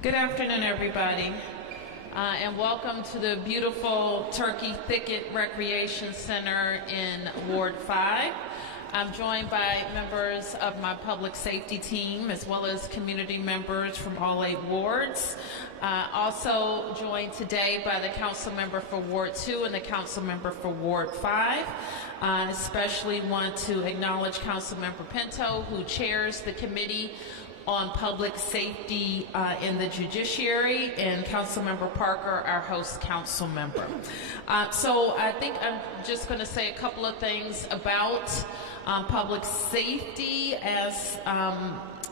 Good afternoon, everybody, and welcome to the beautiful Turkey Thicket Recreation Center in Ward 5. I'm joined by members of my public safety team as well as community members from all 8 wards. Also joined today by the council member for Ward 2 and the council member for Ward 5. I especially want to acknowledge Council Member Pinto, who chairs the committee on public safety in the judiciary, and Councilmember Parker, our host council member. So I think I'm just going to say a couple of things about public safety as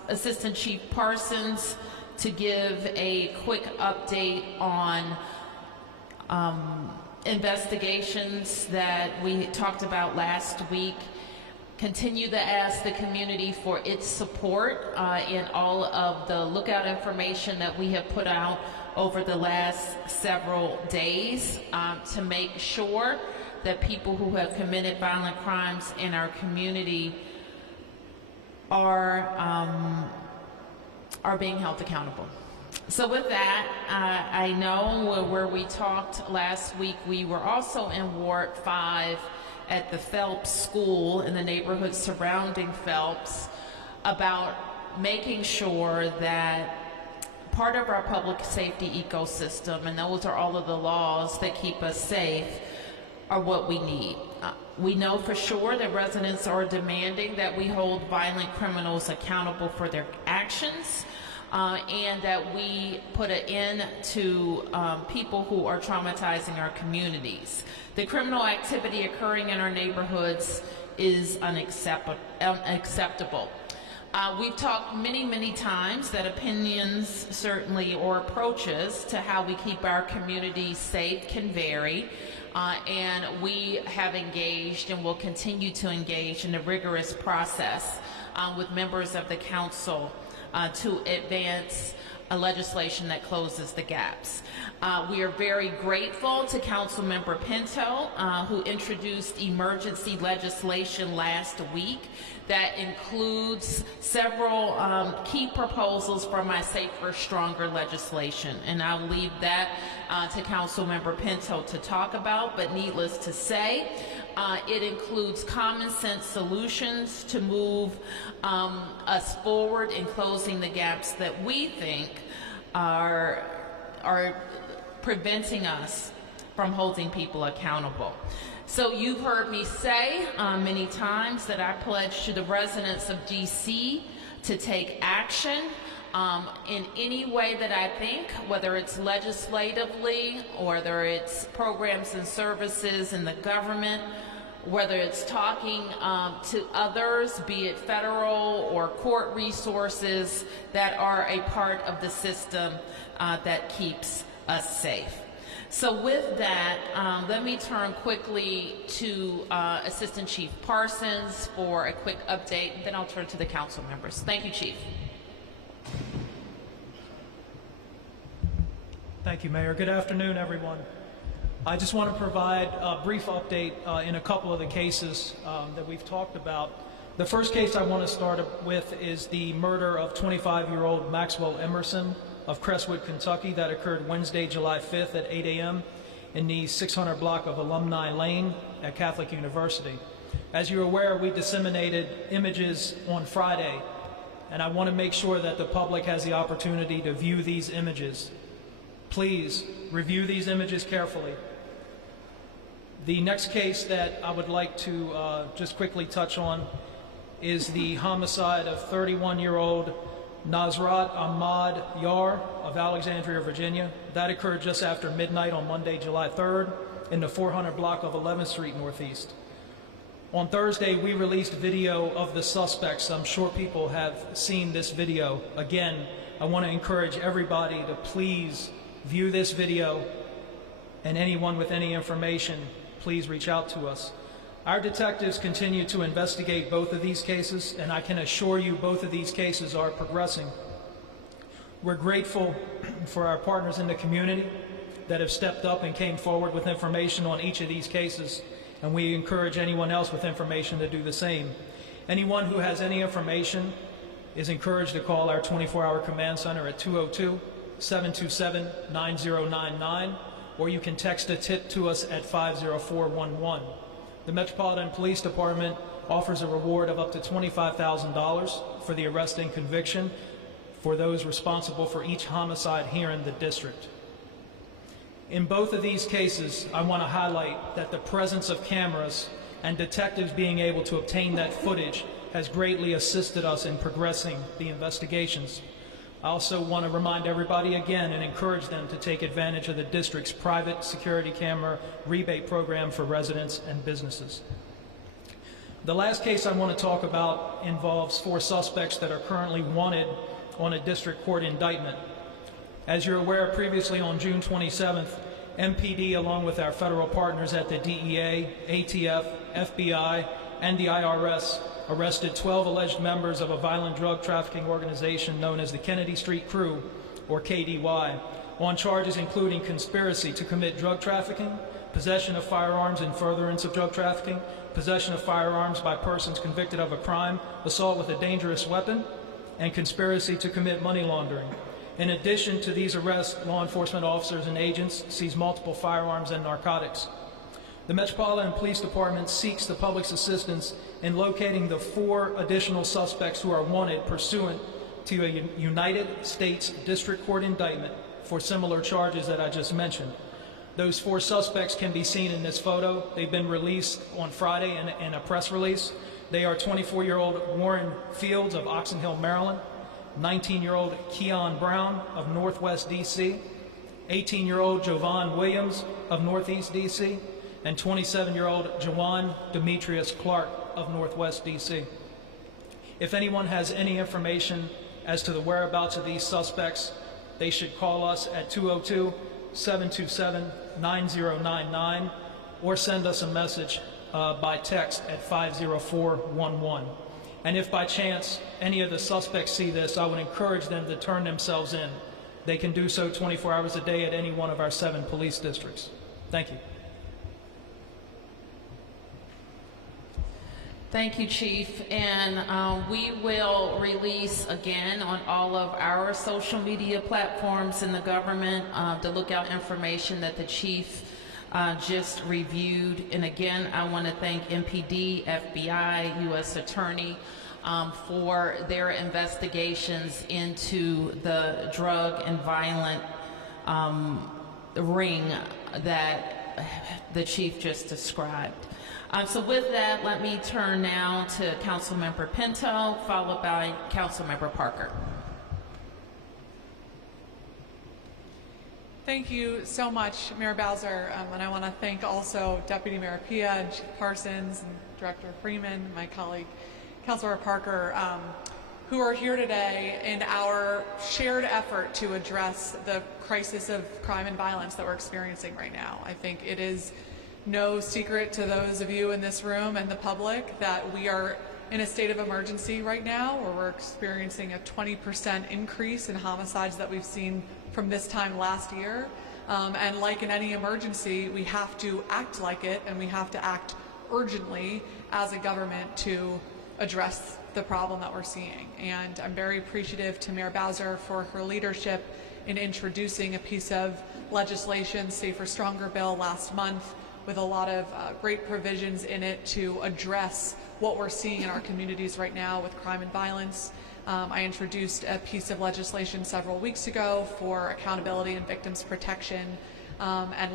Assistant Chief Parsons to give a quick update on investigations that we talked about last week. Continue to ask the community for its support in all of the lookout information that we have put out over the last several days to make sure that people who have committed violent crimes in our community are being held accountable. So with that, I know where we talked last week, we were also in Ward 5 at the Phelps School in the neighborhood surrounding Phelps about making sure that part of our public safety ecosystem, and those are all of the laws that keep us safe, are what we need. We know for sure that residents are demanding that we hold violent criminals accountable for their actions, and that we put an end to people who are traumatizing our communities. The criminal activity occurring in our neighborhoods is unacceptable. We've talked many times that opinions certainly or approaches to how we keep our communities safe can vary, and we have engaged and will continue to engage in a rigorous process with members of the council to advance a legislation that closes the gaps. We are very grateful to Councilmember Pinto, who introduced emergency legislation last week that includes several key proposals from my Safer, Stronger legislation. And I'll leave that to Councilmember Pinto to talk about, but needless to say, it includes common sense solutions to move us forward in closing the gaps that we think are preventing us from holding people accountable. So you've heard me say many times that I pledge to the residents of DC to take action in any way that I think, whether it's legislatively or whether it's programs and services in the government, whether it's talking to others, be it federal or court resources that are a part of the system that keeps us safe. So with that, let me turn quickly to Assistant Chief Parsons for a quick update, and then I'll turn to the council members. Thank you, Chief. Thank you, Mayor. Good afternoon, everyone. I just want to provide a brief update in a couple of the cases that we've talked about. The first case I want to start with is the murder of 25-year-old Maxwell Emerson of Crestwood, Kentucky, that occurred Wednesday, July 5th at 8 a.m. in the 600 block of Alumni Lane at Catholic University. As you're aware, we disseminated images on Friday, and I want to make sure that the public has the opportunity to view these images. Please review these images carefully. The next case that I would like to just quickly touch on is the homicide of 31-year-old Nazrat Ahmad Yar of Alexandria, Virginia. That occurred just after midnight on Monday, July 3rd in the 400 block of 11th Street Northeast. On Thursday, we released video of the suspects. I'm sure people have seen this video. Again, I want to encourage everybody to please view this video, and anyone with any information, please reach out to us. Our detectives continue to investigate both of these cases, and I can assure you both of these cases are progressing. We're grateful for our partners in the community that have stepped up and came forward with information on each of these cases, and we encourage anyone else with information to do the same. Anyone who has any information is encouraged to call our 24-hour command center at 202-727-9099, or you can text a tip to us at 50411. The Metropolitan Police Department offers a reward of up to $25,000 for the arrest and conviction for those responsible for each homicide here in the district. In both of these cases, I want to highlight that the presence of cameras and detectives being able to obtain that footage has greatly assisted us in progressing the investigations. I also want to remind everybody again and encourage them to take advantage of the district's private security camera rebate program for residents and businesses. The last case I want to talk about involves 4 suspects that are currently wanted on a district court indictment. As you're aware, previously on June 27th, MPD, along with our federal partners at the DEA, ATF, FBI, and the IRS, arrested 12 alleged members of a violent drug trafficking organization known as the Kennedy Street Crew, or KDY, on charges including conspiracy to commit drug trafficking, possession of firearms in furtherance of drug trafficking, possession of firearms by persons convicted of a crime, assault with a dangerous weapon, and conspiracy to commit money laundering. In addition to these arrests, law enforcement officers and agents seized multiple firearms and narcotics. The Metropolitan Police Department seeks the public's assistance in locating the 4 additional suspects who are wanted pursuant to a United States District Court indictment for similar charges that I just mentioned. Those 4 suspects can be seen in this photo. They've been released on Friday in a press release. They are 24-year-old Warren Fields of Oxon Hill, Maryland, 19-year-old Keon Brown of Northwest D.C., 18-year-old Jovan Williams of Northeast D.C., and 27-year-old Jawan Demetrius Clark of Northwest D.C. If anyone has any information as to the whereabouts of these suspects, they should call us at 202-727-9099 or send us a message by text at 50411. And if by chance any of the suspects see this, I would encourage them to turn themselves in. They can do so 24 hours a day at any one of our 7 police districts. Thank you. Thank you, Chief. And we will release again on all of our social media platforms in the government the lookout information that the Chief just reviewed. And again, I want to thank MPD, FBI, U.S. Attorney for their investigations into the drug and violent ring that the Chief just described. So with that, let me turn now to Councilmember Pinto, followed by Councilmember Parker. Thank you so much, Mayor Bowser, and I want to thank also Deputy Mayor Pia and Chief Parsons and Director Freeman, my colleague, Councilor Parker, who are here today in our shared effort to address the crisis of crime and violence that we're experiencing right now. I think it is no secret to those of you in this room and the public that we are in a state of emergency right now, where we're experiencing a 20% increase in homicides that we've seen from this time last year. And like in any emergency, we have to act like it, and we have to act urgently as a government to address the problem that we're seeing. And I'm very appreciative to Mayor Bowser for her leadership in introducing a piece of legislation, Safer Stronger bill, last month, with a lot of great provisions in it to address what we're seeing in our communities right now with crime and violence. I introduced a piece of legislation several weeks ago for accountability and victims protection. And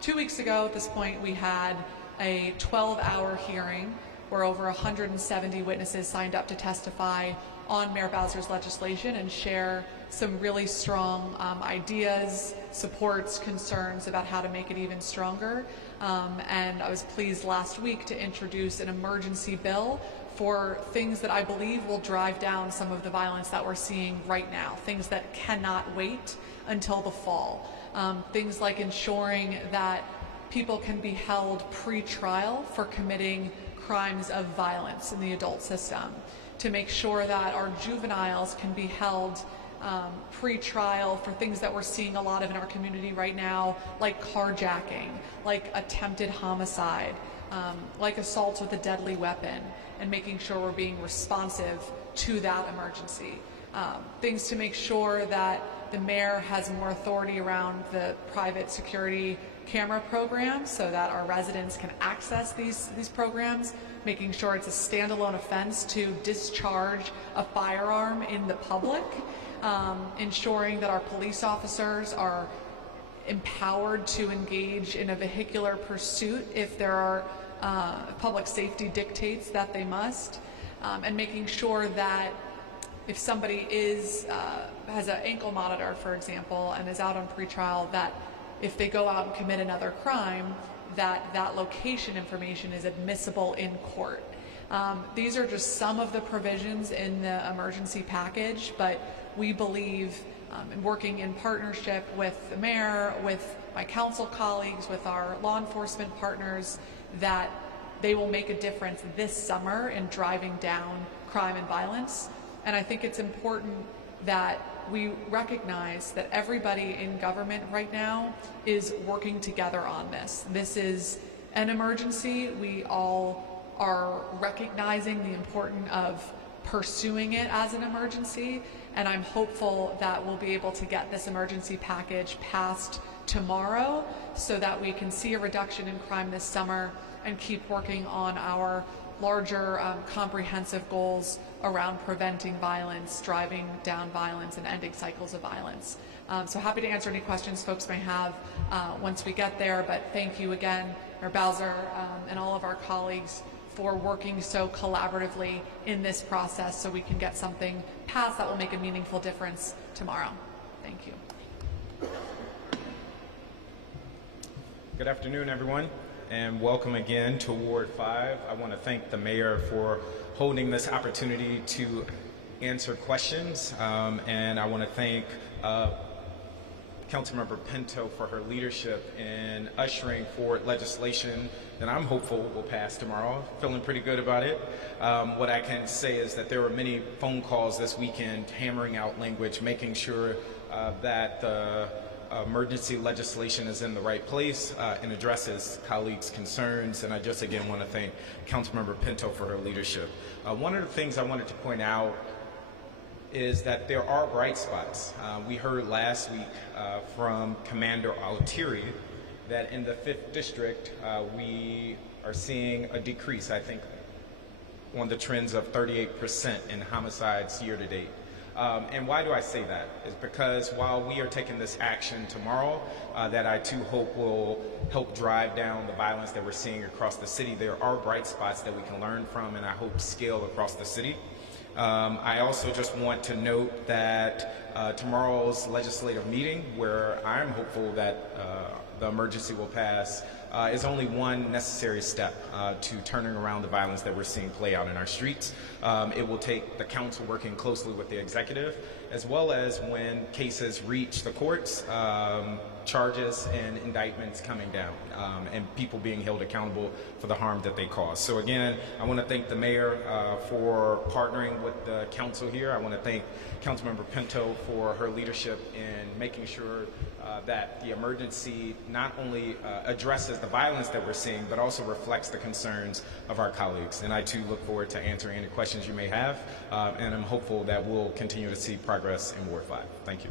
2 weeks ago at this point, we had a 12-hour hearing where over 170 witnesses signed up to testify on Mayor Bowser's legislation and share some really strong ideas, supports, concerns about how to make it even stronger. And I was pleased last week to introduce an emergency bill for things that I believe will drive down some of the violence that we're seeing right now, things that cannot wait until the fall. Things like ensuring that people can be held pre-trial for committing crimes of violence in the adult system, to make sure that our juveniles can be held pre-trial for things that we're seeing a lot of in our community right now, like carjacking, like attempted homicide, like assaults with a deadly weapon, and making sure we're being responsive to that emergency. things to make sure that the mayor has more authority around the private security camera program so that our residents can access these programs, making sure it's a standalone offense to discharge a firearm in the public, ensuring that our police officers are empowered to engage in a vehicular pursuit if there are public safety dictates that they must, and making sure that if somebody has an ankle monitor, for example, and is out on pretrial, that if they go out and commit another crime, that location information is admissible in court. These are just some of the provisions in the emergency package, but we believe, in working in partnership with the mayor, with my council colleagues, with our law enforcement partners, that they will make a difference this summer in driving down crime and violence. And I think it's important that we recognize that everybody in government right now is working together on this. This is an emergency. We all are recognizing the importance of pursuing it as an emergency, and I'm hopeful that we'll be able to get this emergency package passed tomorrow so that we can see a reduction in crime this summer and keep working on our larger comprehensive goals around preventing violence, driving down violence, and ending cycles of violence. So happy to answer any questions folks may have once we get there, but thank you again, Mayor Bowser, and all of our colleagues for working so collaboratively in this process so we can get something passed that will make a meaningful difference tomorrow. Thank you. Good afternoon, everyone, and welcome again to Ward 5. I want to thank the mayor for holding this opportunity to answer questions, and I want to thank Councilmember Pinto for her leadership in ushering forward legislation that I'm hopeful will pass tomorrow. Feeling pretty good about it. What I can say is that there were many phone calls this weekend hammering out language, making sure that the emergency legislation is in the right place and addresses colleagues' concerns. And I just again want to thank Councilmember Pinto for her leadership. One of the things I wanted to point out is that there are bright spots. We heard last week from Commander Altieri that in the 5th District we are seeing a decrease, I think, on the trends of 38% in homicides year to date. And why do I say that? Is because while we are taking this action tomorrow that I too hope will help drive down the violence that we're seeing across the city, there are bright spots that we can learn from and I hope scale across the city. I also just want to note that tomorrow's legislative meeting, where I'm hopeful that the emergency will pass, is only one necessary step to turning around the violence that we're seeing play out in our streets. It will take the council working closely with the executive, as well as when cases reach the courts, charges and indictments coming down, and people being held accountable for the harm that they cause. So again, I want to thank the mayor for partnering with the council here. I want to thank Councilmember Pinto for her leadership in making sure that the emergency not only addresses the violence that we're seeing, but also reflects the concerns of our colleagues. And I too look forward to answering any questions you may have, and I'm hopeful that we'll continue to see progress in Ward 5. Thank you.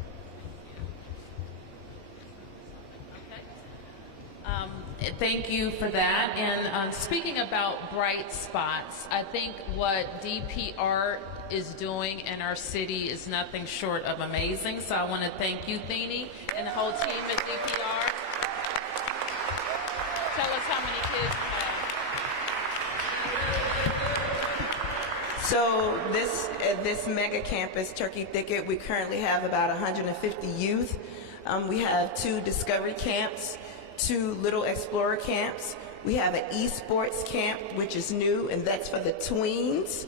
Thank you for that. And speaking about bright spots, I think what DPR is doing in our city is nothing short of amazing. So I want to thank you, Thenie, and the whole team at DPR. Tell us how many kids you have. So this mega campus, Turkey Thicket, we currently have about 150 youth. We have 2 discovery camps, 2 little explorer camps. We have an esports camp, which is new, and that's for the tweens.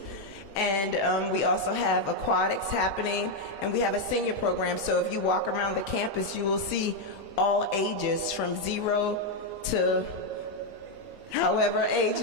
And we also have aquatics happening, and we have a senior program. So if you walk around the campus, you will see all ages from 0 to however age.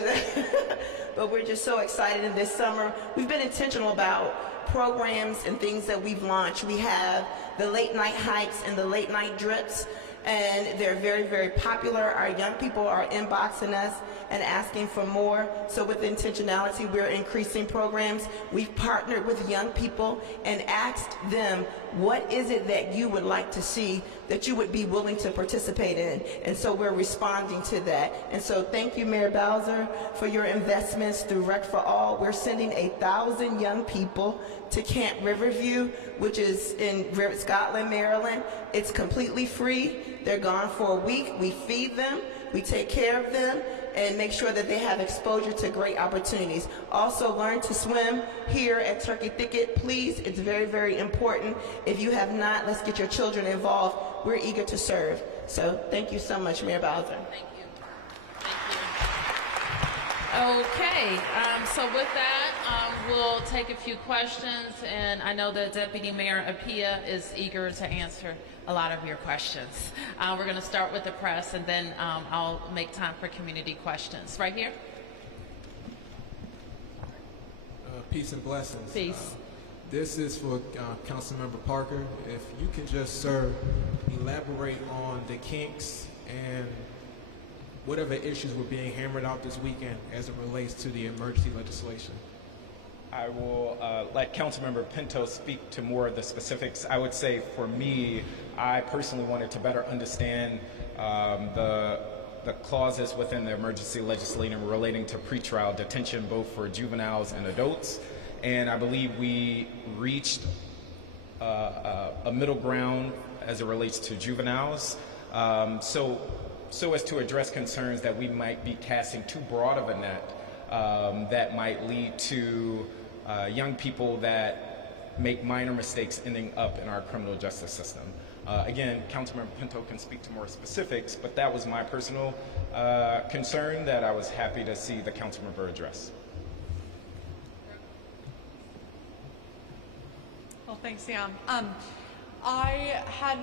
But we're just so excited. And this summer, we've been intentional about programs and things that we've launched. We have the late night hikes and the late night drips. and they're very, very popular. Our young people are inboxing us and asking for more. So with intentionality, we're increasing programs. We've partnered with young people and asked them, what is it that you would like to see that you would be willing to participate in? And so we're responding to that. And so thank you, Mayor Bowser, for your investments through Rec for All. We're sending 1,000 young people to Camp Riverview, which is in Scotland, Maryland. It's completely free. They're gone for a week. We feed them, we take care of them, and make sure that they have exposure to great opportunities. Also, learn to swim here at Turkey Thicket, please. It's very, very important. If you have not, let's get your children involved. We're eager to serve. So thank you so much, Mayor Bowser. Thank you. Okay, so with that, we'll take a few questions, and I know that Deputy Mayor Appiah is eager to answer a lot of your questions. We're going to start with the press, and then I'll make time for community questions. Right here? Peace and blessings. Peace. This is for Councilmember Parker. If you can just, sir, elaborate on the kinks and whatever issues were being hammered out this weekend as it relates to the emergency legislation. I will let Councilmember Pinto speak to more of the specifics. I would say for me, I personally wanted to better understand the clauses within the emergency legislation relating to pretrial detention, both for juveniles and adults. And I believe we reached a middle ground as it relates to juveniles. So as to address concerns that we might be casting too broad of a net that might lead to young people that make minor mistakes ending up in our criminal justice system. Again, Councilmember Pinto can speak to more specifics, but that was my personal concern that I was happy to see the councilmember address. Well, thanks, Sam. I had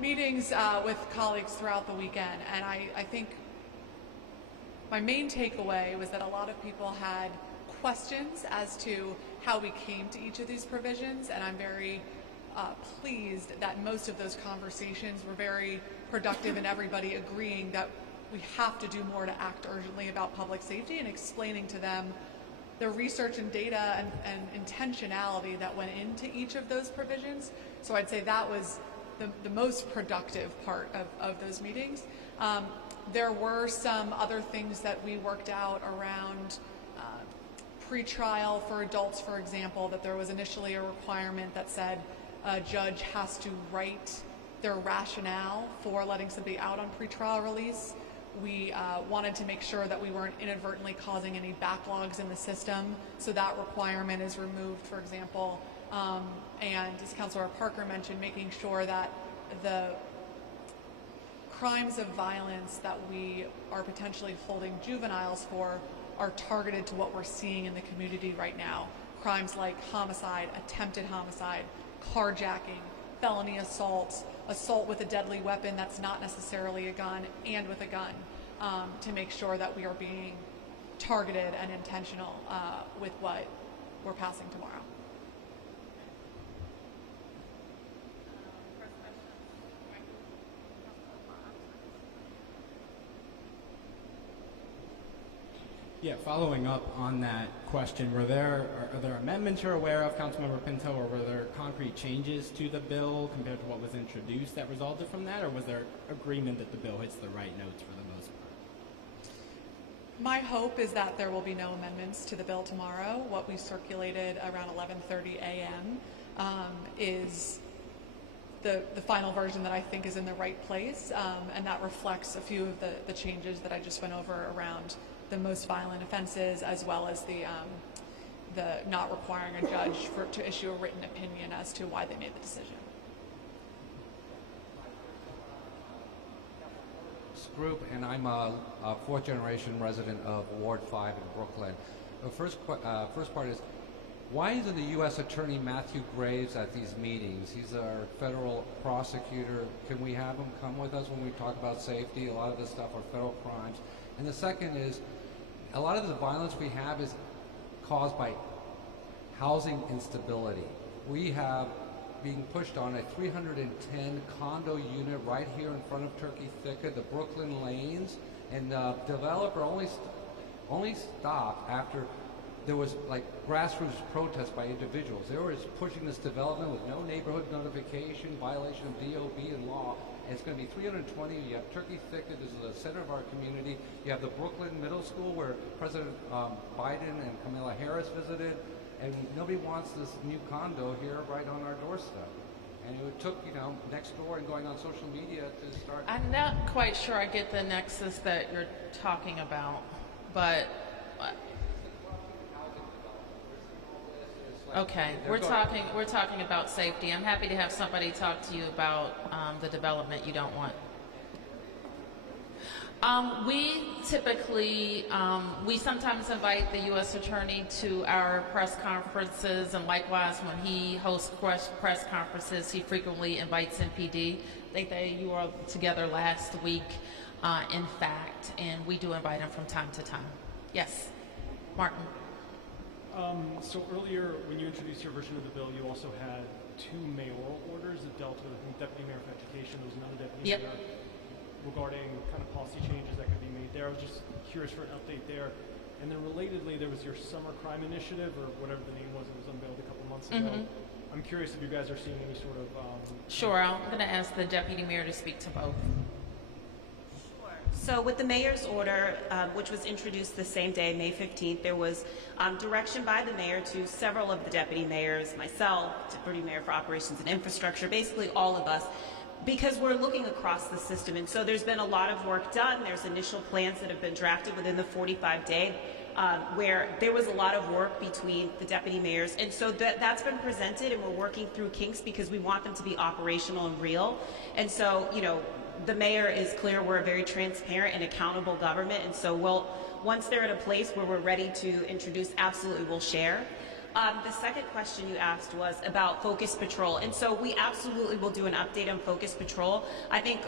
meetings with colleagues throughout the weekend, and I think my main takeaway was that a lot of people had questions as to how we came to each of these provisions, and I'm very pleased that most of those conversations were very productive and everybody agreeing that we have to do more to act urgently about public safety and explaining to them the research and data and intentionality that went into each of those provisions. So I'd say that was the most productive part of those meetings. There were some other things that we worked out around pretrial for adults, for example, that there was initially a requirement that said a judge has to write their rationale for letting somebody out on pretrial release. We wanted to make sure that we weren't inadvertently causing any backlogs in the system, so that requirement is removed, for example. And as Councilor Parker mentioned, making sure that the crimes of violence that we are potentially holding juveniles for are targeted to what we're seeing in the community right now. Crimes like homicide, attempted homicide, carjacking, felony assault, assault with a deadly weapon that's not necessarily a gun, and with a gun, to make sure that we are being targeted and intentional with what we're passing tomorrow. Yeah, following up on that question, are there amendments you're aware of, Councilmember Pinto, or were there concrete changes to the bill compared to what was introduced that resulted from that, or was there agreement that the bill hits the right notes for the most part? My hope is that there will be no amendments to the bill tomorrow. What we circulated around 11:30 a.m. Is the final version that I think is in the right place, and that reflects a few of the changes that I just went over around the most violent offenses, as well as the not requiring a judge to issue a written opinion as to why they made the decision. Group, and I'm a fourth-generation resident of Ward 5 in Brooklyn. The first part is, why isn't the U.S. Attorney Matthew Graves at these meetings? He's our federal prosecutor. Can we have him come with us when we talk about safety? A lot of this stuff are federal crimes. And the second is, a lot of the violence we have is caused by housing instability. We have being pushed on a 310 condo unit right here in front of Turkey Thicket, the Brooklyn Lanes, and the developer only stopped after there was like grassroots protests by individuals. They were just pushing this development with no neighborhood notification, violation of DOB and law. And it's going to be 320. You have Turkey Thicket, this is the center of our community. You have the Brooklyn Middle School where President Biden and Kamala Harris visited. And nobody wants this new condo here right on our doorstep. And it took, next door and going on social media to start. I'm not quite sure I get the nexus that you're talking about, but okay, we're talking about safety. I'm happy to have somebody talk to you about the development you don't want. We typically, we sometimes invite the U.S. Attorney to our press conferences, and likewise when he hosts press conferences, he frequently invites MPD. I think that you were together last week, in fact, and we do invite him from time to time. Yes, Martin. So earlier, when you introduced your version of the bill, you also had 2 mayoral orders that dealt with Deputy Mayor of Education. There was another Deputy Mayor regarding kind of policy changes that could be made there. I was just curious for an update there. And then relatedly, there was your summer crime initiative, or whatever the name was, it was unveiled a couple months ago. I'm curious if you guys are seeing any sort of... Sure, I'm going to ask the Deputy Mayor to speak to both. So with the mayor's order, which was introduced the same day, May 15th, there was direction by the mayor to several of the deputy mayors, myself, Deputy Mayor for Operations and Infrastructure, basically all of us, because we're looking across the system. And so there's been a lot of work done. There's initial plans that have been drafted within the 45-day, where there was a lot of work between the deputy mayors. And so that's been presented, and we're working through kinks because we want them to be operational and real. And so, the mayor is clear we're a very transparent and accountable government, and so once they're at a place where we're ready to introduce, absolutely we'll share. The second question you asked was about Focus Patrol, and so we absolutely will do an update on Focus Patrol. I think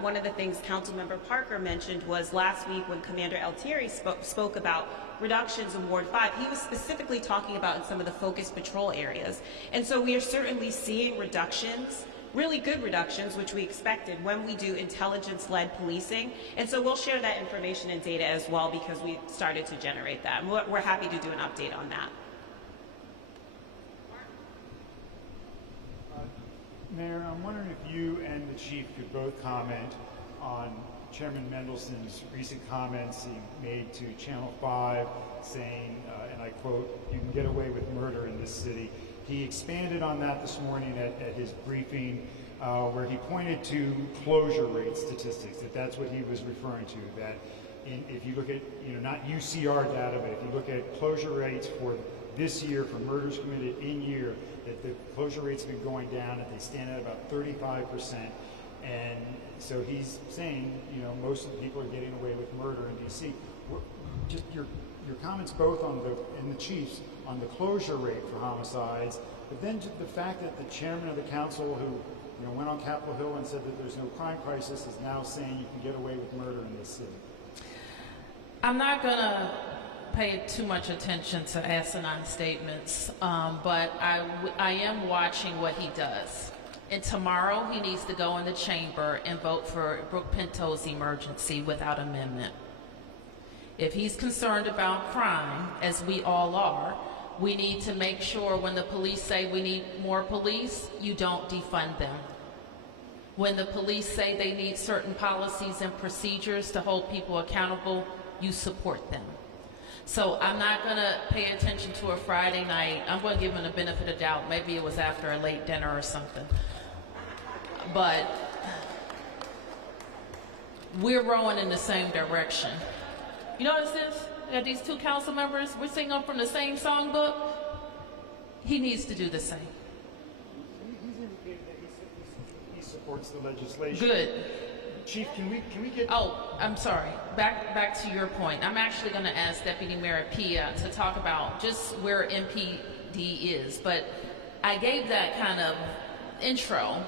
one of the things Councilmember Parker mentioned was last week when Commander Altieri spoke about reductions in Ward 5, he was specifically talking about in some of the Focus Patrol areas. And so we are certainly seeing reductions, really good reductions, which we expected when we do intelligence-led policing. And so we'll share that information and data as well because we started to generate that. And we're happy to do an update on that. Mayor, I'm wondering if you and the chief could both comment on Chairman Mendelson's recent comments he made to Channel 5 saying, and I quote, "You can get away with murder in this city." He expanded on that this morning at his briefing where he pointed to closure rate statistics, that's what he was referring to, that if you look at, not UCR data, but if you look at closure rates for this year for murders committed in year, that the closure rates have been going down, that they stand at about 35%. And so he's saying, most of the people are getting away with murder in D.C. Just your comments both on the chiefs on the closure rate for homicides, but then the fact that the chairman of the council who went on Capitol Hill and said that there's no crime crisis is now saying you can get away with murder in this city. I'm not going to pay too much attention to asinine statements, but I am watching what he does. And tomorrow he needs to go in the chamber and vote for Brooke Pinto's emergency without amendment. If he's concerned about crime, as we all are, we need to make sure when the police say we need more police, you don't defund them. When the police say they need certain policies and procedures to hold people accountable, you support them. So I'm not going to pay attention to a Friday night. I'm going to give him the benefit of doubt. Maybe it was after a late dinner or something. But we're rowing in the same direction. You notice this? We got these 2 council members. We're singing from the same songbook. He needs to do the same. He's indicated that he supports the legislation. Good. Chief, can we get... Oh, I'm sorry. Back to your point. I'm actually going to ask Deputy Mayor Pia to talk about just where MPD is. But I gave that kind of intro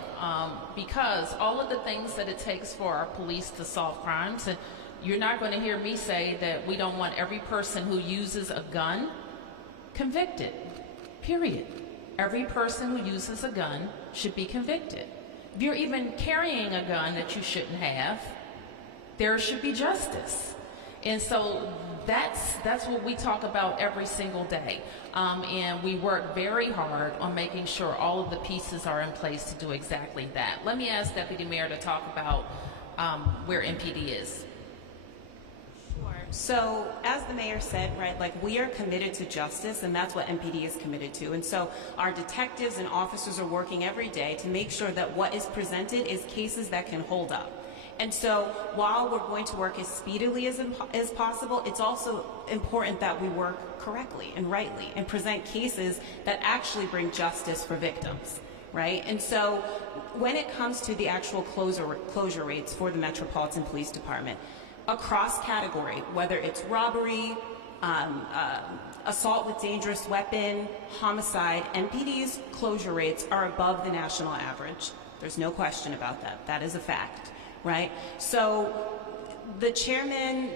because all of the things that it takes for our police to solve crimes, and you're not going to hear me say that we don't want every person who uses a gun convicted, period. Every person who uses a gun should be convicted. If you're even carrying a gun that you shouldn't have, there should be justice. And so that's what we talk about every single day. And we work very hard on making sure all of the pieces are in place to do exactly that. Let me ask Deputy Mayor to talk about where MPD is. Sure. So as the mayor said, right, like we are committed to justice, and that's what MPD is committed to. And so our detectives and officers are working every day to make sure that what is presented is cases that can hold up. And so while we're going to work as speedily as possible, it's also important that we work correctly and rightly and present cases that actually bring justice for victims, right? And so when it comes to the actual closure rates for the Metropolitan Police Department, across category, whether it's robbery, assault with dangerous weapon, homicide, MPD's closure rates are above the national average. There's no question about that. That is a fact. Right? So the chairman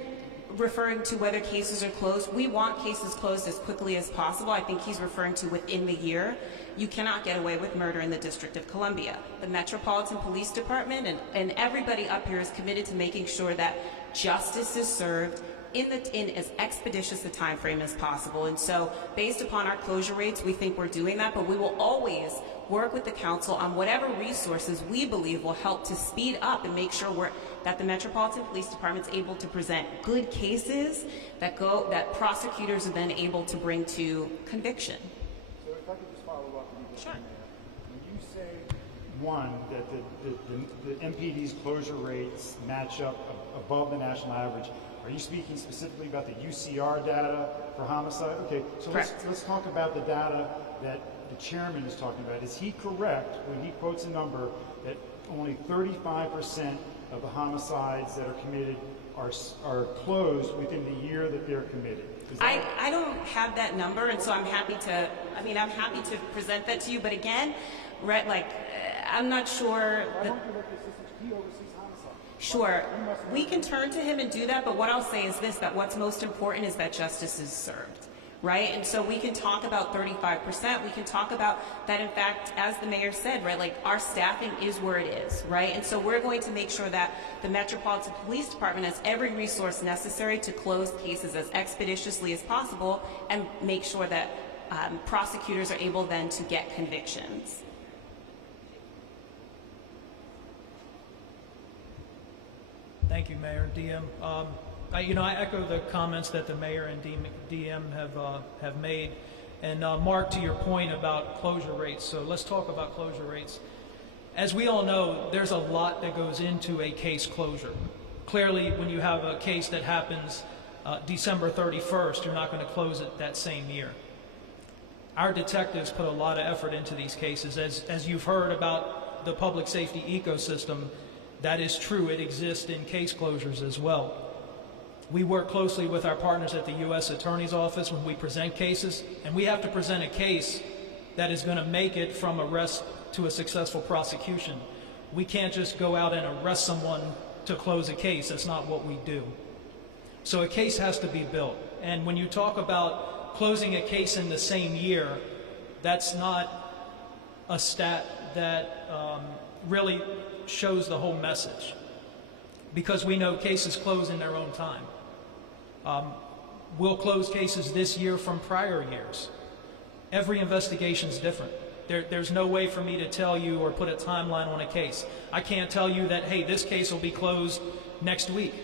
referring to whether cases are closed, we want cases closed as quickly as possible. I think he's referring to within the year. You cannot get away with murder in the District of Columbia. The Metropolitan Police Department and everybody up here is committed to making sure that justice is served in as expeditious a time frame as possible. And so based upon our closure rates, we think we're doing that, but we will always work with the council on whatever resources we believe will help to speed up and make sure that the Metropolitan Police Department is able to present good cases that prosecutors are then able to bring to conviction. So if I could just follow up with you, Sure. When you say, one, that the MPD's closure rates match up above the national average, are you speaking specifically about the UCR data for homicide? Okay, so let's talk about the data that the chairman is talking about. Is he correct when he quotes a number that only 35% of the homicides that are committed are closed within the year that they're committed? I don't have that number, and so I'm happy to present that to you. But again, right, like I'm not sure. Why don't you look at statistics? He oversees homicide. Sure, we can turn to him and do that. But what I'll say is this: that what's most important is that justice is served. Right? And so we can talk about 35%. We can talk about that, in fact, as the mayor said, right, like our staffing is where it is, right? And so we're going to make sure that the Metropolitan Police Department has every resource necessary to close cases as expeditiously as possible and make sure that prosecutors are able then to get convictions. Thank you, Mayor and DM. I echo the comments that the mayor and DM have made. And Mark, to your point about closure rates, so let's talk about closure rates. As we all know, there's a lot that goes into a case closure. Clearly, when you have a case that happens December 31st, you're not going to close it that same year. Our detectives put a lot of effort into these cases. As you've heard about the public safety ecosystem, that is true. It exists in case closures as well. We work closely with our partners at the U.S. Attorney's Office when we present cases, and we have to present a case that is going to make it from arrest to a successful prosecution. We can't just go out and arrest someone to close a case. That's not what we do. So a case has to be built. And when you talk about closing a case in the same year, that's not a stat that really shows the whole message, because we know cases close in their own time. We'll close cases this year from prior years. Every investigation is different. There's no way for me to tell you or put a timeline on a case. I can't tell you that, hey, this case will be closed next week.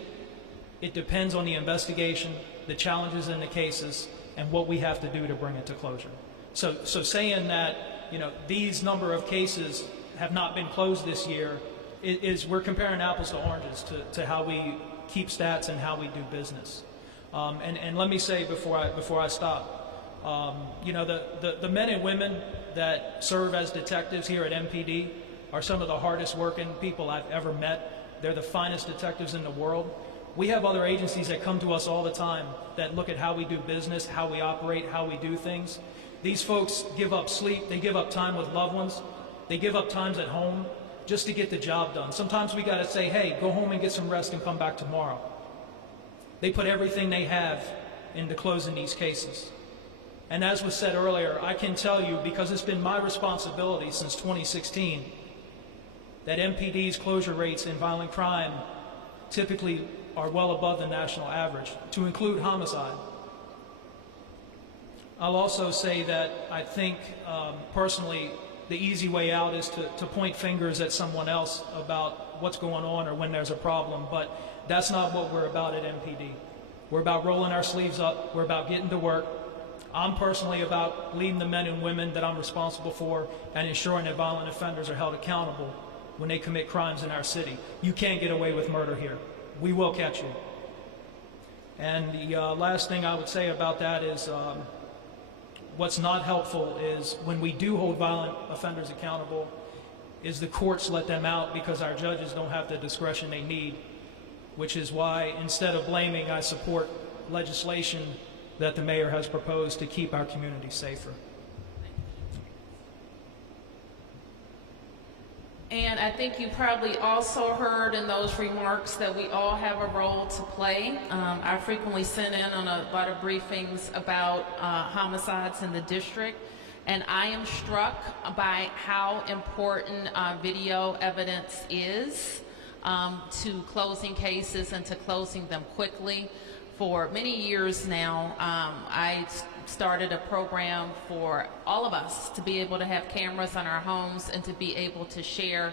It depends on the investigation, the challenges in the cases, and what we have to do to bring it to closure. So saying that, these number of cases have not been closed this year we're comparing apples to oranges to how we keep stats and how we do business. And let me say before I stop, the men and women that serve as detectives here at MPD are some of the hardest working people I've ever met. They're the finest detectives in the world. We have other agencies that come to us all the time that look at how we do business, how we operate, how we do things. These folks give up sleep, they give up time with loved ones, they give up times at home just to get the job done. Sometimes we got to say, hey, go home and get some rest and come back tomorrow. They put everything they have into closing these cases. And as was said earlier, I can tell you, because it's been my responsibility since 2016, that MPD's closure rates in violent crime typically are well above the national average, to include homicide. I'll also say that I think, personally, the easy way out is to point fingers at someone else about what's going on or when there's a problem, but that's not what we're about at MPD. We're about rolling our sleeves up. We're about getting to work. I'm personally about leading the men and women that I'm responsible for and ensuring that violent offenders are held accountable when they commit crimes in our city. You can't get away with murder here. We will catch you. And the last thing I would say about that is what's not helpful is when we do hold violent offenders accountable is the courts let them out because our judges don't have the discretion they need, which is why instead of blaming, I support legislation that the mayor has proposed to keep our community safer. And I think you probably also heard in those remarks that we all have a role to play. I frequently sit in on a lot of briefings about homicides in the district, and I am struck by how important video evidence is to closing cases and to closing them quickly. For many years now, I started a program for all of us to be able to have cameras on our homes and to be able to share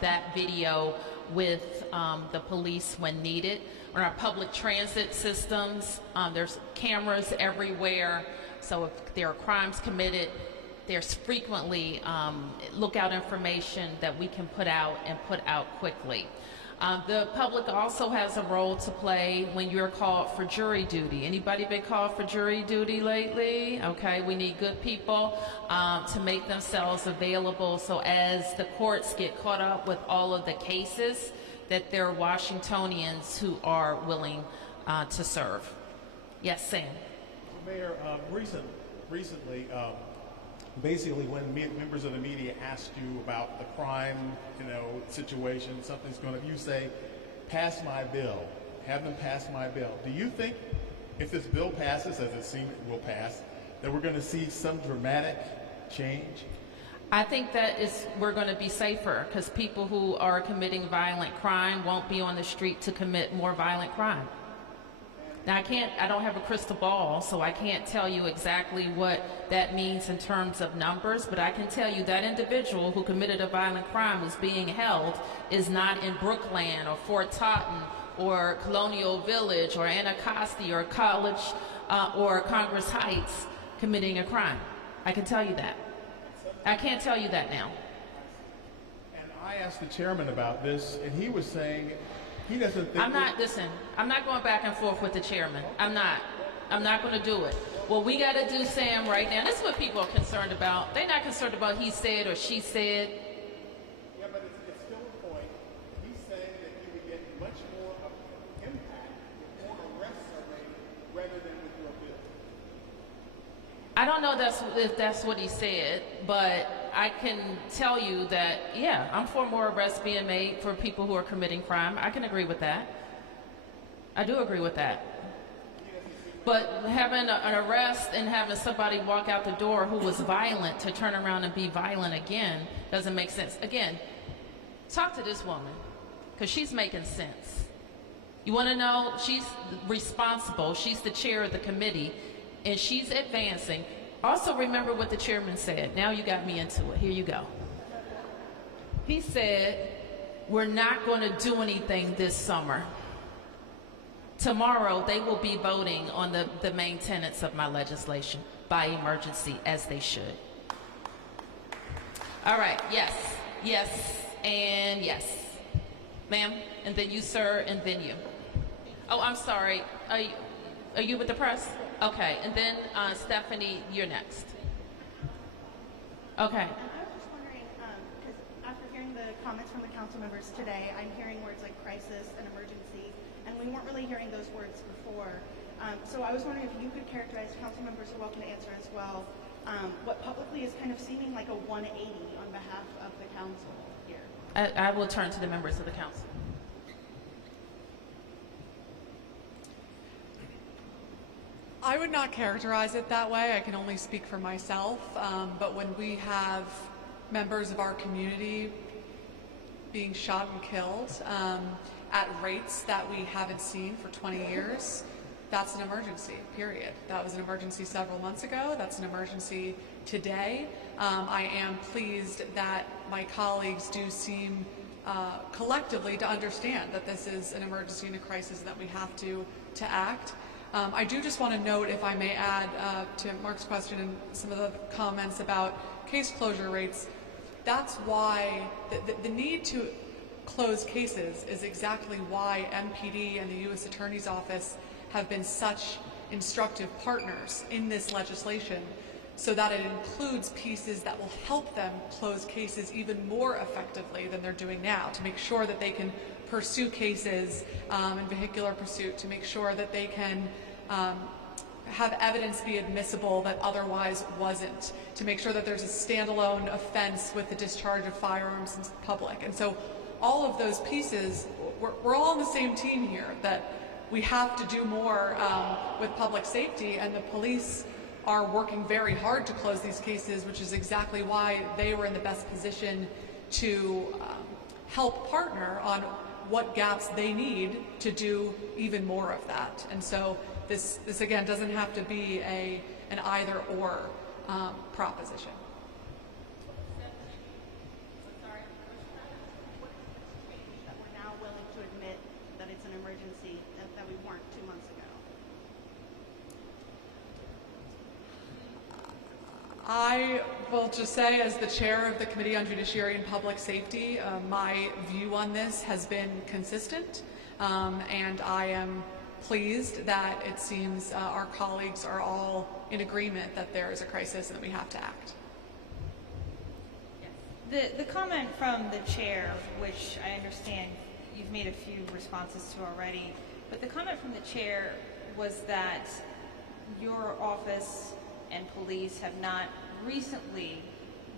that video with the police when needed. On our public transit systems, there's cameras everywhere, so if there are crimes committed, there's frequently lookout information that we can put out and put out quickly. The public also has a role to play when you're called for jury duty. Anybody been called for jury duty lately? Okay, we need good people to make themselves available so as the courts get caught up with all of the cases that there are Washingtonians who are willing to serve. Yes, Sam. Mayor, recently, basically when members of the media ask you about the crime, situation, something's going to, you say, pass my bill, have them pass my bill. Do you think if this bill passes, as it seems it will pass, that we're going to see some dramatic change? I think that we're going to be safer because people who are committing violent crime won't be on the street to commit more violent crime. Now, I don't have a crystal ball, so I can't tell you exactly what that means in terms of numbers, but I can tell you that individual who committed a violent crime who's being held is not in Brookland or Fort Totten or Colonial Village or Anacostia or College or Congress Heights committing a crime. I can tell you that. I can't tell you that now. And I asked the chairman about this, and he was saying he doesn't think... I'm not going back and forth with the chairman. I'm not going to do it. What we got to do, Sam, right now, this is what people are concerned about. They're not concerned about he said or she said. Yeah, but it's still a point. He's saying that you would get much more of an impact if more arrests are made rather than with your bill. I don't know if that's what he said, but I can tell you that, yeah, I'm for more arrests being made for people who are committing crime. I can agree with that. I do agree with that. But having an arrest and having somebody walk out the door who was violent to turn around and be violent again doesn't make sense. Again, talk to this woman, because she's making sense. You want to know? She's responsible. She's the chair of the committee, and she's advancing. Also remember what the chairman said. Now you got me into it. Here you go. He said, we're not going to do anything this summer. Tomorrow they will be voting on the main tenets of my legislation by emergency, as they should. All right, yes, and yes. Ma'am, and then you, sir, and then you. Oh, I'm sorry. Are you with the press? Okay, and then Stephanie, you're next. Okay. And I was just wondering, because after hearing the comments from the council members today, I'm hearing words like crisis and emergency, and we weren't really hearing those words before. So I was wondering if you could characterize, council members are welcome to answer as well, what publicly is kind of seeming like a 180 on behalf of the council here. I will turn to the members of the council. I would not characterize it that way. I can only speak for myself. But when we have members of our community being shot and killed at rates that we haven't seen for 20 years, that's an emergency, period. That was an emergency several months ago. That's an emergency today. I am pleased that my colleagues do seem collectively to understand that this is an emergency and a crisis and that we have to act. I do just want to note, if I may add to Mark's question and some of the comments about case closure rates, that's why the need to close cases is exactly why MPD and the U.S. Attorney's Office have been such instructive partners in this legislation, so that it includes pieces that will help them close cases even more effectively than they're doing now, to make sure that they can pursue cases in vehicular pursuit, to make sure that they can have evidence be admissible that otherwise wasn't, to make sure that there's a standalone offense with the discharge of firearms in public. And so all of those pieces, we're all on the same team here, that we have to do more with public safety, and the police are working very hard to close these cases, which is exactly why they were in the best position to help partner on what gaps they need to do even more of that. And so this again doesn't have to be an either or proposition. That we're now willing to admit that it's an emergency that we weren't 2 months ago. I will just say, as the chair of the Committee on Judiciary and Public Safety, my view on this has been consistent, and I am pleased that it seems our colleagues are all in agreement that there is a crisis and that we have to act. The comment from the chair, which I understand you've made a few responses to already, but the comment from the chair was that your office and police have not recently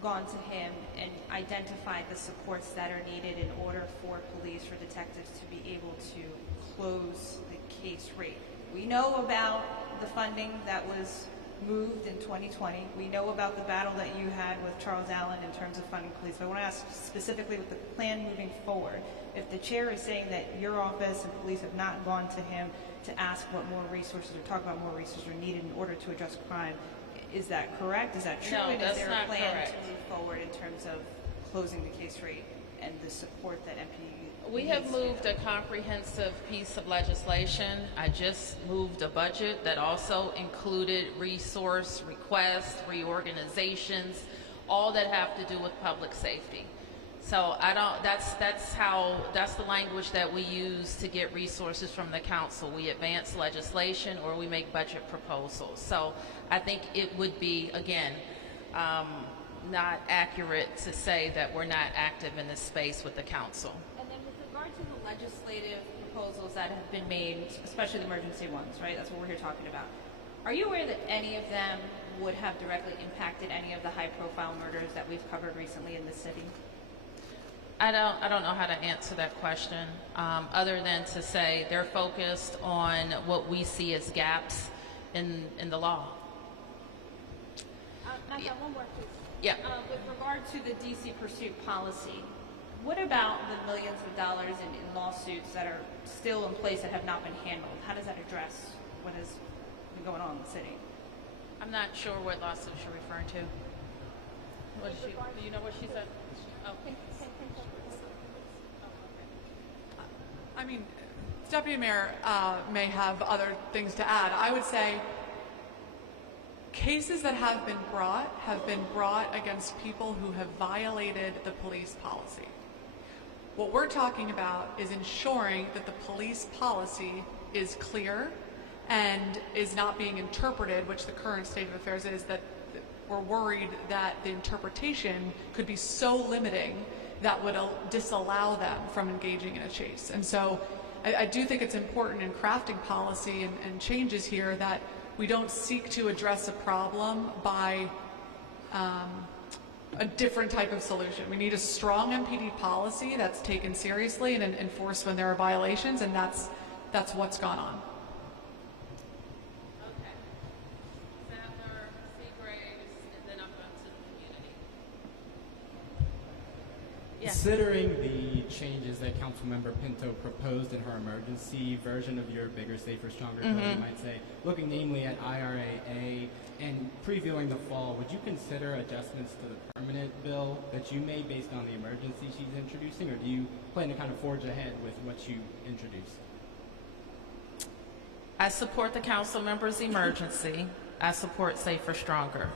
gone to him and identified the supports that are needed in order for police or detectives to be able to close the case rate. We know about the funding that was moved in 2020. We know about the battle that you had with Charles Allen in terms of funding police. But I want to ask specifically with the plan moving forward, if the chair is saying that your office and police have not gone to him to ask what more resources or talk about more resources are needed in order to address crime, is that correct? Is that true? No, and that's is there not a plan correct. to move forward in terms of closing the case rate and the support that MP We have moved a comprehensive piece of legislation. I just moved a budget that also included resource requests, reorganizations, all that have to do with public safety. So that's the language that we use to get resources from the council. We advance legislation or we make budget proposals. So I think it would be, again, not accurate to say that we're not active in this space with the council. And then with regard to the legislative proposals that have been made, especially the emergency ones, right? That's what we're here talking about. Are you aware that any of them would have directly impacted any of the high-profile murders that we've covered recently in the city? I don't know how to answer that question, other than to say they're focused on what we see as gaps in the law. I've got one more, please. Yeah. With regard to the DC pursuit policy, what about the millions of dollars in lawsuits that are still in place that have not been handled? How does that address what has been going on in the city? I'm not sure what lawsuits you're referring to. What is she? Do you know what she said? Oh. I mean, Deputy Mayor may have other things to add. I would say cases that have been brought against people who have violated the police policy. What we're talking about is ensuring that the police policy is clear and is not being interpreted, which the current state of affairs is that we're worried that the interpretation could be so limiting that would disallow them from engaging in a chase. And so I do think it's important in crafting policy and changes here that we don't seek to address a problem by a different type of solution. We need a strong MPD policy that's taken seriously and enforced when there are violations, and that's what's gone on. Okay. Considering the changes that Councilmember Pinto proposed in her emergency version of your bigger, safer, stronger bill, you might say, looking namely at IRA and previewing the fall, would you consider adjustments to the permanent bill that you made based on the emergency she's introducing, or do you plan to kind of forge ahead with what you introduced? I support the council member's emergency. I support Safer Stronger.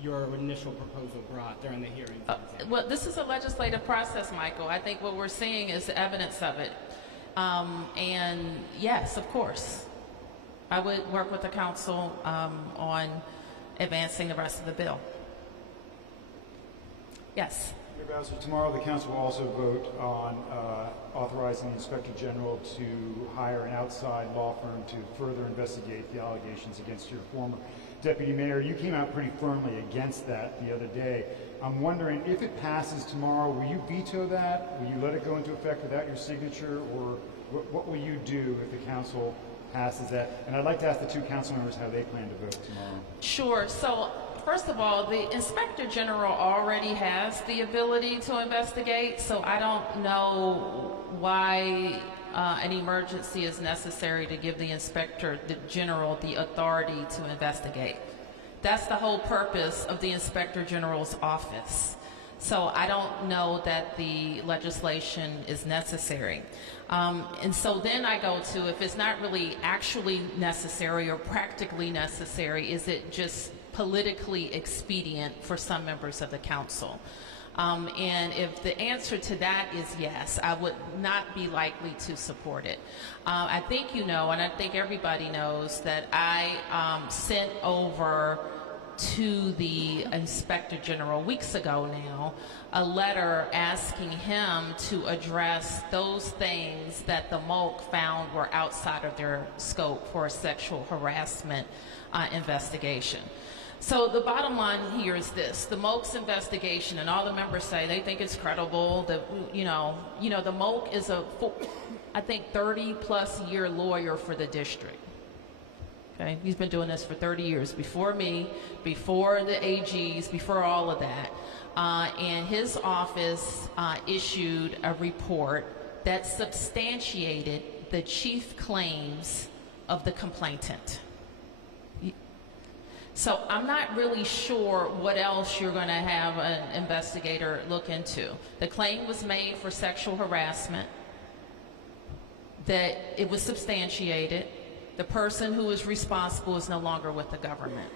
Your initial proposal brought during the hearing? Well, this is a legislative process, Michael. I think what we're seeing is evidence of it. And yes, of course, I would work with the council on advancing the rest of the bill. Yes. Mayor Bowser, tomorrow the council will also vote on authorizing the Inspector General to hire an outside law firm to further investigate the allegations against your former Deputy Mayor. You came out pretty firmly against that the other day. I'm wondering, if it passes tomorrow, will you veto that? Will you let it go into effect without your signature? Or what will you do if the council passes that? And I'd like to ask the two council members how they plan to vote tomorrow. Sure. So, first of all, the Inspector General already has the ability to investigate, so I don't know why an emergency is necessary to give the Inspector General the authority to investigate. That's the whole purpose of the Inspector General's office. So I don't know that the legislation is necessary. And so then I go to, if it's not really actually necessary or practically necessary, is it just politically expedient for some members of the council? And if the answer to that is yes, I would not be likely to support it. I think you know, and I think everybody knows, that I sent over to the Inspector General weeks ago now a letter asking him to address those things that the MOLC found were outside of their scope for a sexual harassment investigation. So the bottom line here is this: the MOLC's investigation, and all the members say they think it's credible. The the MOLC is I think 30+ year lawyer for the district. Okay, he's been doing this for 30 years, before me, before the AGs, before all of that. And his office issued a report that substantiated the chief claims of the complainant. So I'm not really sure what else you're going to have an investigator look into. The claim was made for sexual harassment, that it was substantiated. The person who is responsible is no longer with the government.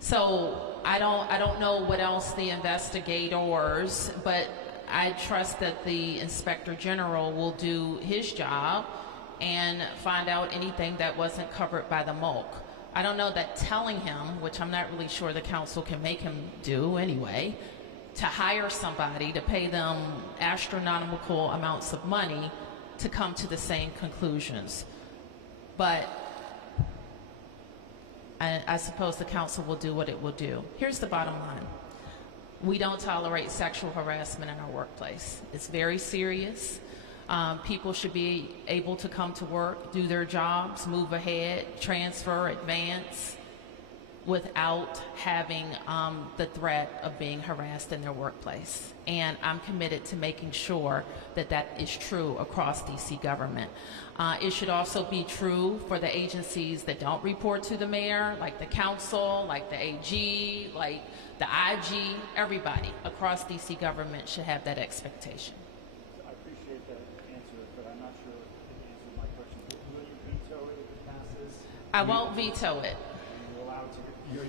So I don't know what else the investigators, but I trust that the Inspector General will do his job and find out anything that wasn't covered by the MOLC. I don't know that telling him, which I'm not really sure the council can make him do anyway, to hire somebody to pay them astronomical amounts of money to come to the same conclusions. But I suppose the council will do what it will do. Here's the bottom line. We don't tolerate sexual harassment in our workplace. It's very serious. People should be able to come to work, do their jobs, move ahead, transfer, advance, without having the threat of being harassed in their workplace. And I'm committed to making sure that that is true across DC government. It should also be true for the agencies that don't report to the mayor, like the council, like the AG, like the IG. Everybody across DC government should have that expectation. I appreciate that answer, but I'm not sure if it answered my question. Will you veto it if it passes? I won't veto it.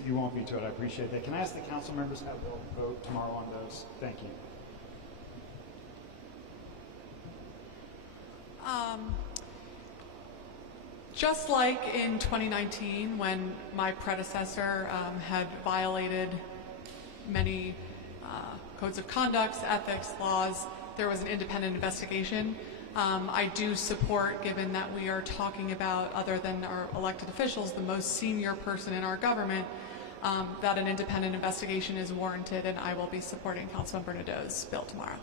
You won't veto it. I appreciate that. Can I ask the council members how they'll vote tomorrow on those? Thank you. Just like in 2019, when my predecessor had violated many codes of conduct, ethics, laws, there was an independent investigation. I do support, given that we are talking about, other than our elected officials, the most senior person in our government, that an independent investigation is warranted, and I will be supporting Councilmember Nadeau's bill tomorrow.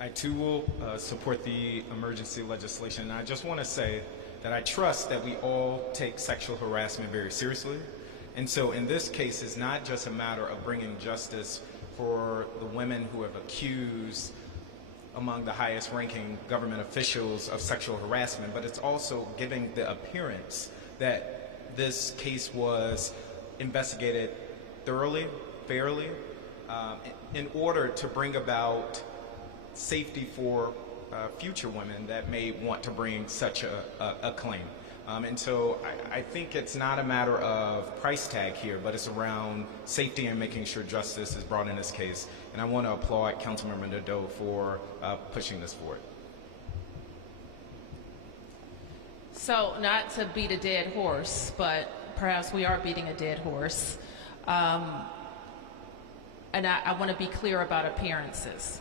I too will support the emergency legislation. And I just want to say that I trust that we all take sexual harassment very seriously. And so in this case, it's not just a matter of bringing justice for the women who have accused among the highest ranking government officials of sexual harassment, but it's also giving the appearance that this case was investigated thoroughly, fairly, in order to bring about safety for future women that may want to bring such a claim. And so I think it's not a matter of price tag here, but it's around safety and making sure justice is brought in this case. And I want to applaud Councilmember Nadeau for pushing this forward. So, not to beat a dead horse, but perhaps we are beating a dead horse. And I want to be clear about appearances.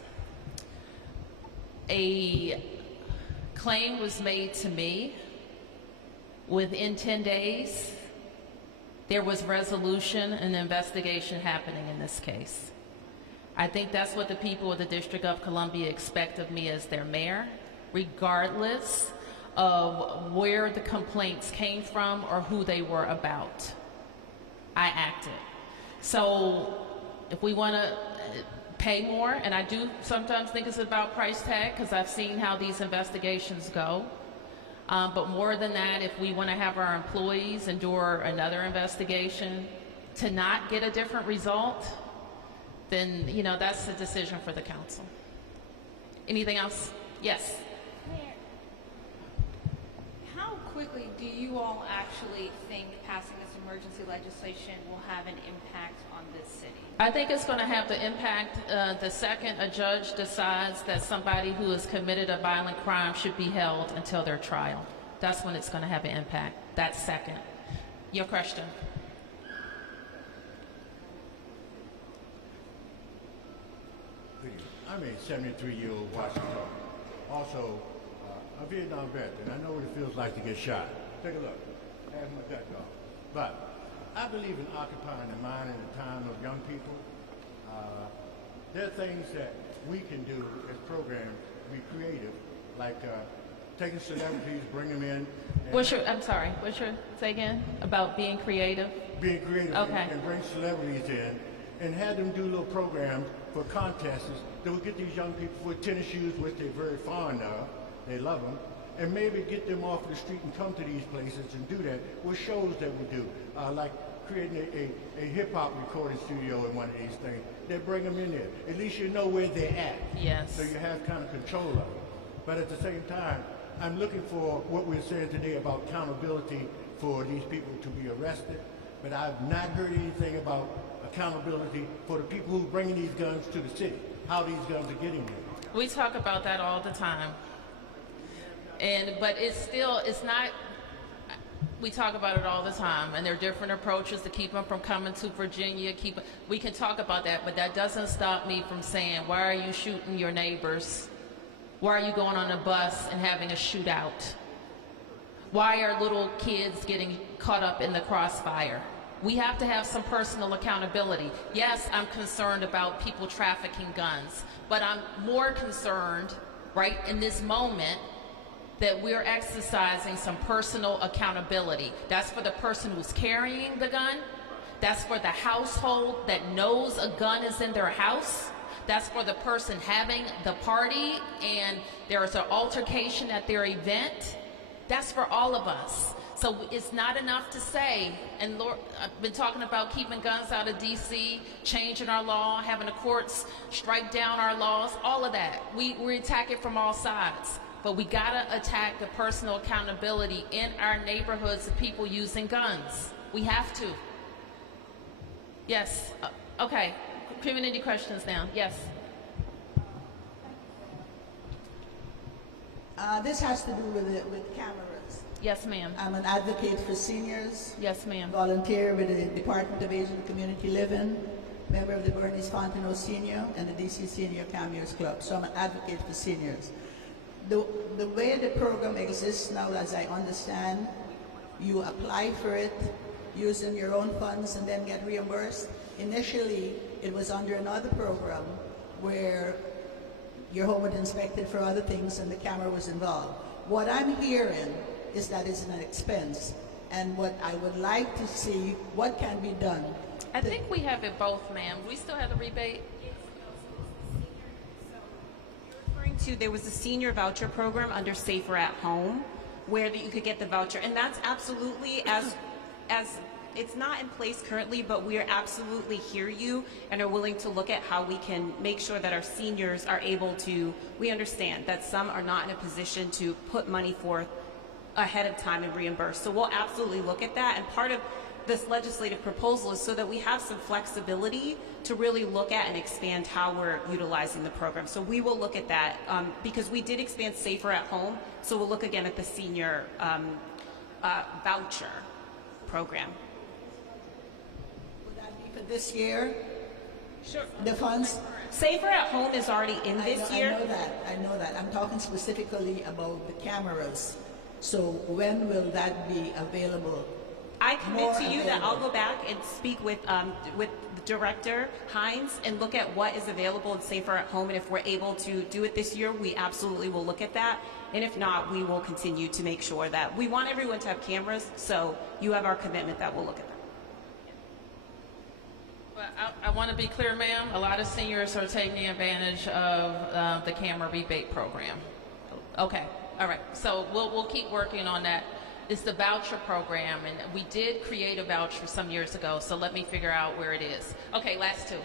A claim was made to me. Within 10 days, there was resolution and investigation happening in this case. I think that's what the people of the District of Columbia expect of me as their mayor, regardless of where the complaints came from or who they were about. I acted. So if we want to pay more, and I do sometimes think it's about price tag because I've seen how these investigations go. But more than that, if we want to have our employees endure another investigation to not get a different result, then, you know, that's the decision for the council. Anything else? Yes. Mayor, how quickly do you all actually think passing this emergency legislation will have an impact on this city? I think it's going to have the impact the second a judge decides that somebody who has committed a violent crime should be held until their trial. That's when it's going to have an impact, that second. Your question. I'm a 73-year-old Washington. Also, a Vietnam veteran. I know what it feels like to get shot. Take a look. I have my gut off. But I believe in occupying the mind and the time of young people. There are things that we can do as programs, be creative, like taking celebrities, bring them in. I'm sorry, say again? About being creative? Being creative, okay. And bring celebrities in and have them do little programs for contests that will get these young people with tennis shoes, which they're very fond of, they love them, and maybe get them off the street and come to these places and do that with shows that we do, like creating a hip-hop recording studio in one of these things. They bring them in there. At least you know where they're at. Yes. So you have kind of control of it. But at the same time, I'm looking for what we're saying today about accountability for these people to be arrested, but I've not heard anything about accountability for the people who are bringing these guns to the city, how these guns are getting there. We talk about that all the time. But it's not, we talk about it all the time, and there are different approaches to keep them from coming to Virginia. We can talk about that, but that doesn't stop me from saying, why are you shooting your neighbors? Why are you going on a bus and having a shootout? Why are little kids getting caught up in the crossfire? We have to have some personal accountability. Yes, I'm concerned about people trafficking guns, but I'm more concerned right in this moment that we're exercising some personal accountability. That's for the person who's carrying the gun. That's for the household that knows a gun is in their house. That's for the person having the party and there's an altercation at their event. That's for all of us. So it's not enough to say, and Lord, I've been talking about keeping guns out of DC, changing our law, having the courts strike down our laws, all of that. We attack it from all sides. But we gotta attack the personal accountability in our neighborhoods of people using guns. We have to. Yes, okay. Community questions now, yes. This has to do with cameras. Yes, ma'am. I'm an advocate for seniors. Yes, ma'am. Volunteer with the Department of Age and Community Living, member of the Bernice Fontenot Senior and the DC Senior Cameos Club. So I'm an advocate for seniors. The way the program exists now, as I understand, you apply for it using your own funds and then get reimbursed. Initially, it was under another program where your home was inspected for other things and the camera was involved. What I'm hearing is that it's an expense. And what I would like to see, what can be done. I think we have it both, ma'am. We still have the rebate? There was a senior voucher program under Safer at Home where you could get the voucher, and that's absolutely as it's not in place currently, but we are absolutely hear you and are willing to look at how we can make sure that our seniors are able to. We understand that some are not in a position to put money forth ahead of time and reimburse, so we'll absolutely look at that. And part of this legislative proposal is so that we have some flexibility to really look at and expand how we're utilizing the program. So we will look at that because we did expand Safer at Home, so we'll look again at the senior voucher program. Would that be for this year? Sure. The funds? Safer at Home is already in this year. I know that. I'm talking specifically about the cameras. So when will that be available? I commit to you that I'll go back and speak with Director Hines and look at what is available in Safer at Home, and if we're able to do it this year, we absolutely will look at that. And if not, we will continue to make sure that we want everyone to have cameras, so you have our commitment that we'll look at that. Well, I want to be clear, ma'am. A lot of seniors are taking advantage of the camera rebate program. Okay, all right. So we'll keep working on that. It's the voucher program, and we did create a voucher some years ago, so let me figure out where it is. Okay, last two.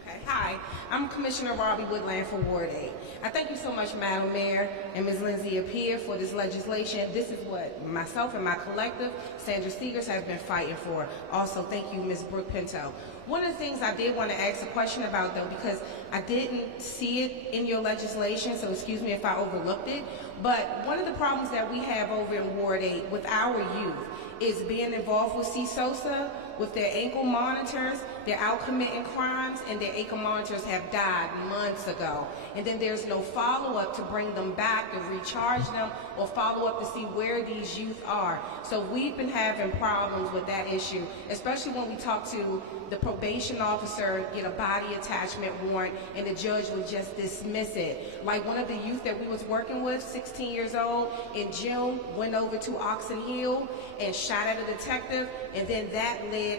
Okay, hi, I'm Commissioner Robbie Woodland for Ward 8. I thank you so much, Madam Mayor and Ms. Lindsay Appiah, for this legislation. This is what myself and my collective, Sandra Seegers, have been fighting for. Also, thank you, Ms. Brooke Pinto. One of the things I did want to ask a question about, though, because I didn't see it in your legislation, so excuse me if I overlooked it, but one of the problems that we have over in Ward 8 with our youth is being involved with CSOSA, with their ankle monitors. They're out committing crimes, and their ankle monitors have died months ago. And then there's no follow-up to bring them back, to recharge them, or follow-up to see where these youth are. So we've been having problems with that issue, especially when we talk to the probation officer, get a body attachment warrant, and the judge would just dismiss it. Like one of the youth that we was working with, 16 years old, in June, went over to Oxon Hill and shot at a detective, and then that led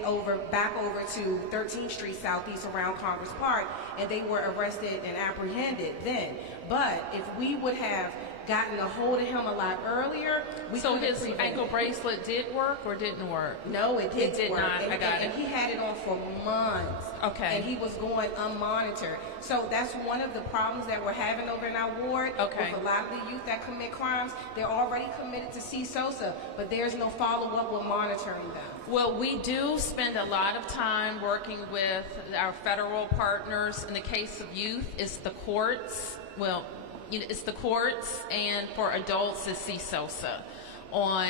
back over to 13th Street Southeast around Congress Park, and they were arrested and apprehended then. But if we would have gotten a hold of him a lot earlier, So his ankle bracelet did work or didn't work? No, it didn't did work. not. And, I got and it. he had it on for months. Okay. And he was going unmonitored. So that's one of the problems that we're having over in our ward. Okay. With a lot of the youth that commit crimes, they're already committed to CSOSA, but there's no follow-up with monitoring them. Well, we do spend a lot of time working with our federal partners. In the case of youth, it's the courts. Well, it's the courts, and for adults, it's CSOSA, on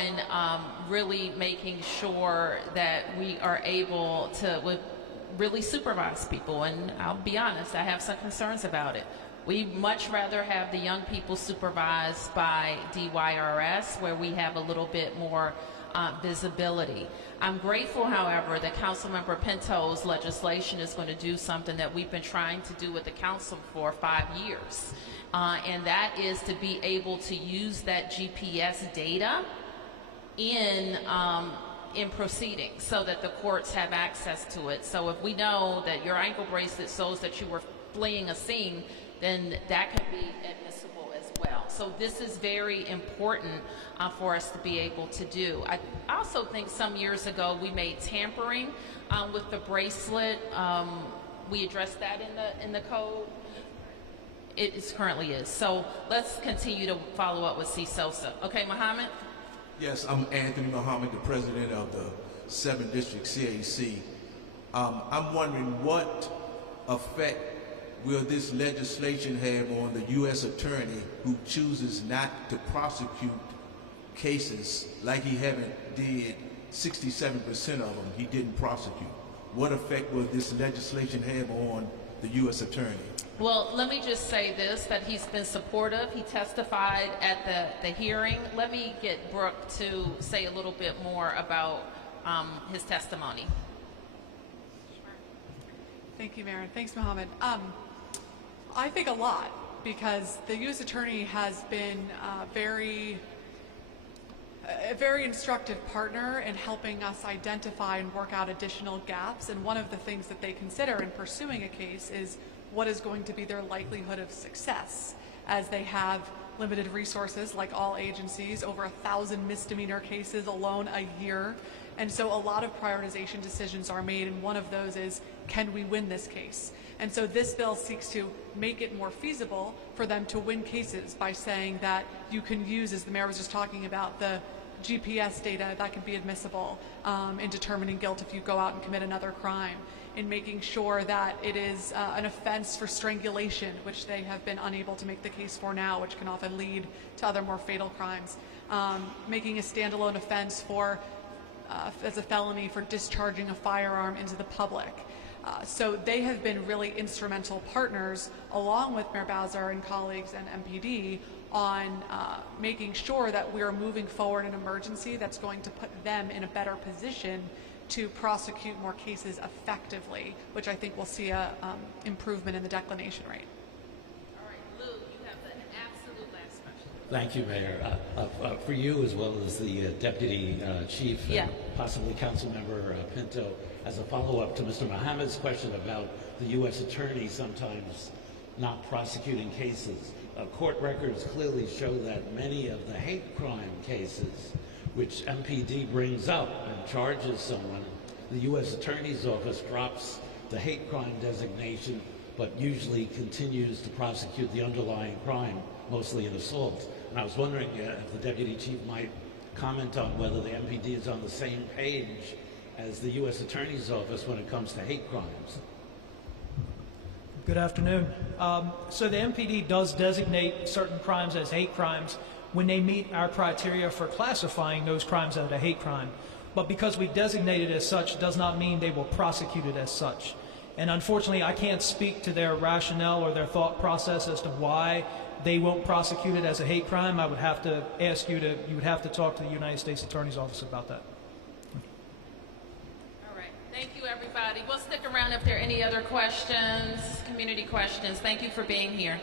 really making sure that we are able to really supervise people. And I'll be honest, I have some concerns about it. We'd much rather have the young people supervised by DYRS, where we have a little bit more visibility. I'm grateful, however, that Councilmember Pinto's legislation is going to do something that we've been trying to do with the council for 5 years. And that is to be able to use that GPS data in proceedings so that the courts have access to it. So if we know that your ankle bracelet shows that you were fleeing a scene, then that can be admissible as well. So this is very important for us to be able to do. I also think some years ago we made tampering with the bracelet. We addressed that in the code. It currently is. So let's continue to follow up with CSOSA. Okay, Mohammed? Yes, I'm Anthony Muhammad, the president of the 7th District CAC. I'm wondering what effect will this legislation have on the U.S. attorney who chooses not to prosecute cases like he did 67% of them he didn't prosecute? What effect will this legislation have on the U.S. attorney? Well, let me just say this, that he's been supportive. He testified at the hearing. Let me get Brooke to say a little bit more about his testimony. Thank you, Mayor. Thanks, Mohammed. I think a lot, because the U.S. Attorney has been very a very instructive partner in helping us identify and work out additional gaps. And one of the things that they consider in pursuing a case is what is going to be their likelihood of success, as they have limited resources, like all agencies, over 1,000 misdemeanor cases alone a year. And so a lot of prioritization decisions are made, and one of those is, can we win this case? And so this bill seeks to make it more feasible for them to win cases by saying that you can use, as the mayor was just talking about, the GPS data that can be admissible in determining guilt if you go out and commit another crime, in making sure that it is an offense for strangulation, which they have been unable to make the case for now, which can often lead to other more fatal crimes, making a standalone offense for as a felony for discharging a firearm into the public. So they have been really instrumental partners, along with Mayor Bowser and colleagues and MPD, on making sure that we are moving forward an emergency that's going to put them in a better position to prosecute more cases effectively, which I think will see a improvement in the declination rate. All right, Lou, you have the absolute last question. Thank you, Mayor. For you, as well as the Deputy Chief, and possibly Councilmember Pinto, as a follow-up to Mr. Mohammed's question about the U.S. Attorney sometimes not prosecuting cases. Court records clearly show that many of the hate crime cases which MPD brings up and charges someone, the U.S. Attorney's Office drops the hate crime designation, but usually continues to prosecute the underlying crime, mostly an assault. And I was wondering if the Deputy Chief might comment on whether the MPD is on the same page as the U.S. Attorney's Office when it comes to hate crimes. Good afternoon. So the MPD does designate certain crimes as hate crimes when they meet our criteria for classifying those crimes as a hate crime. But because we designate it as such does not mean they will prosecute it as such. And unfortunately, I can't speak to their rationale or their thought process as to why they won't prosecute it as a hate crime. I would have to ask you would have to talk to the United States Attorney's Office about that. Thank you, everybody. We'll stick around if there are any other questions, community questions. Thank you for being here.